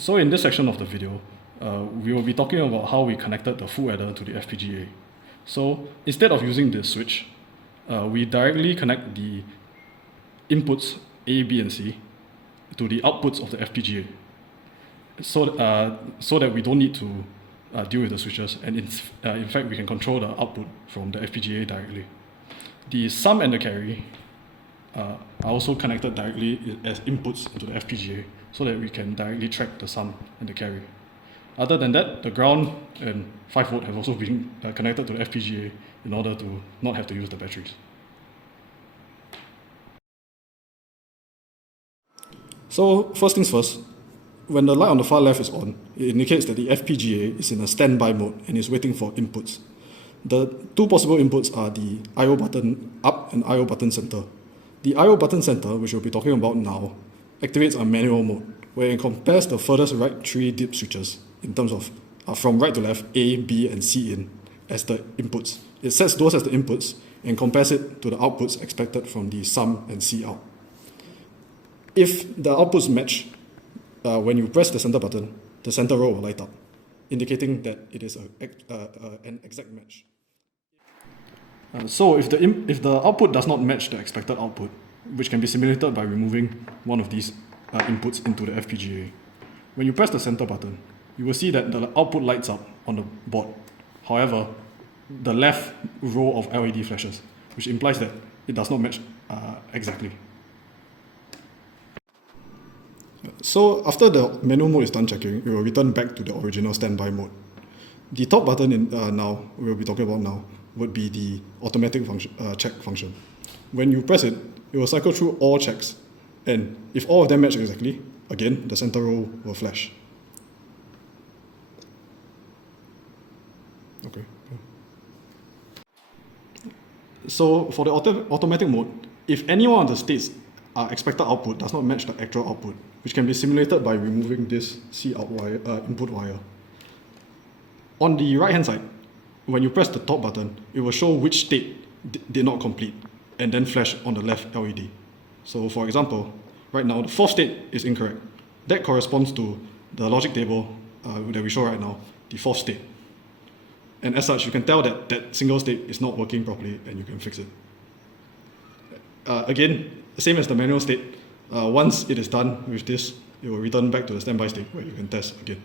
So in this section of the video, we will be talking about how we connected the full adder to the FPGA. So instead of using this switch, we directly connect the inputs A, B, and C to the outputs of the FPGA. So that we don't need to deal with the switches, and in fact we can control the output from the FPGA directly. The sum and the carry are also connected directly as inputs into the FPGA so that we can directly track the sum and the carry. Other than that, the ground and 5V have also been connected to the FPGA in order to not have to use the batteries. So first things first, when the light on the far left is on, it indicates that the FPGA is in a standby mode and is waiting for inputs. The two possible inputs are the I/O button up and I/O button center. The I/O button center, which we'll be talking about now, activates a manual mode, where it compares the furthest right three dip switches in terms of from right to left, A, B, and C in as the inputs. It sets those as the inputs and compares it to the outputs expected from the sum and C out. If the outputs match, when you press the center button, the center row will light up, indicating that it is an exact match. So if the output does not match the expected output, which can be simulated by removing one of these inputs into the FPGA, when you press the center button, you will see that the output lights up on the board. However, the left row of LED flashes, which implies that it does not match exactly. So after the manual mode is done checking, it will return back to the original standby mode. The top button now we'll be talking about now would be the automatic check function. When you press it, it will cycle through all checks, and if all of them match exactly, again the center row will flash. Okay. So for the automatic mode, if any one of the states expected output does not match the actual output, which can be simulated by removing this C out wire, input wire. On the right hand side, when you press the top button, it will show which state did not complete and then flash on the left LED. So for example, right now the fourth state is incorrect. That corresponds to the logic table that we show right now, the fourth state. And as such, you can tell that that single state is not working properly and you can fix it. Again, same as the manual state, once it is done with this, it will return back to the standby state where you can test again.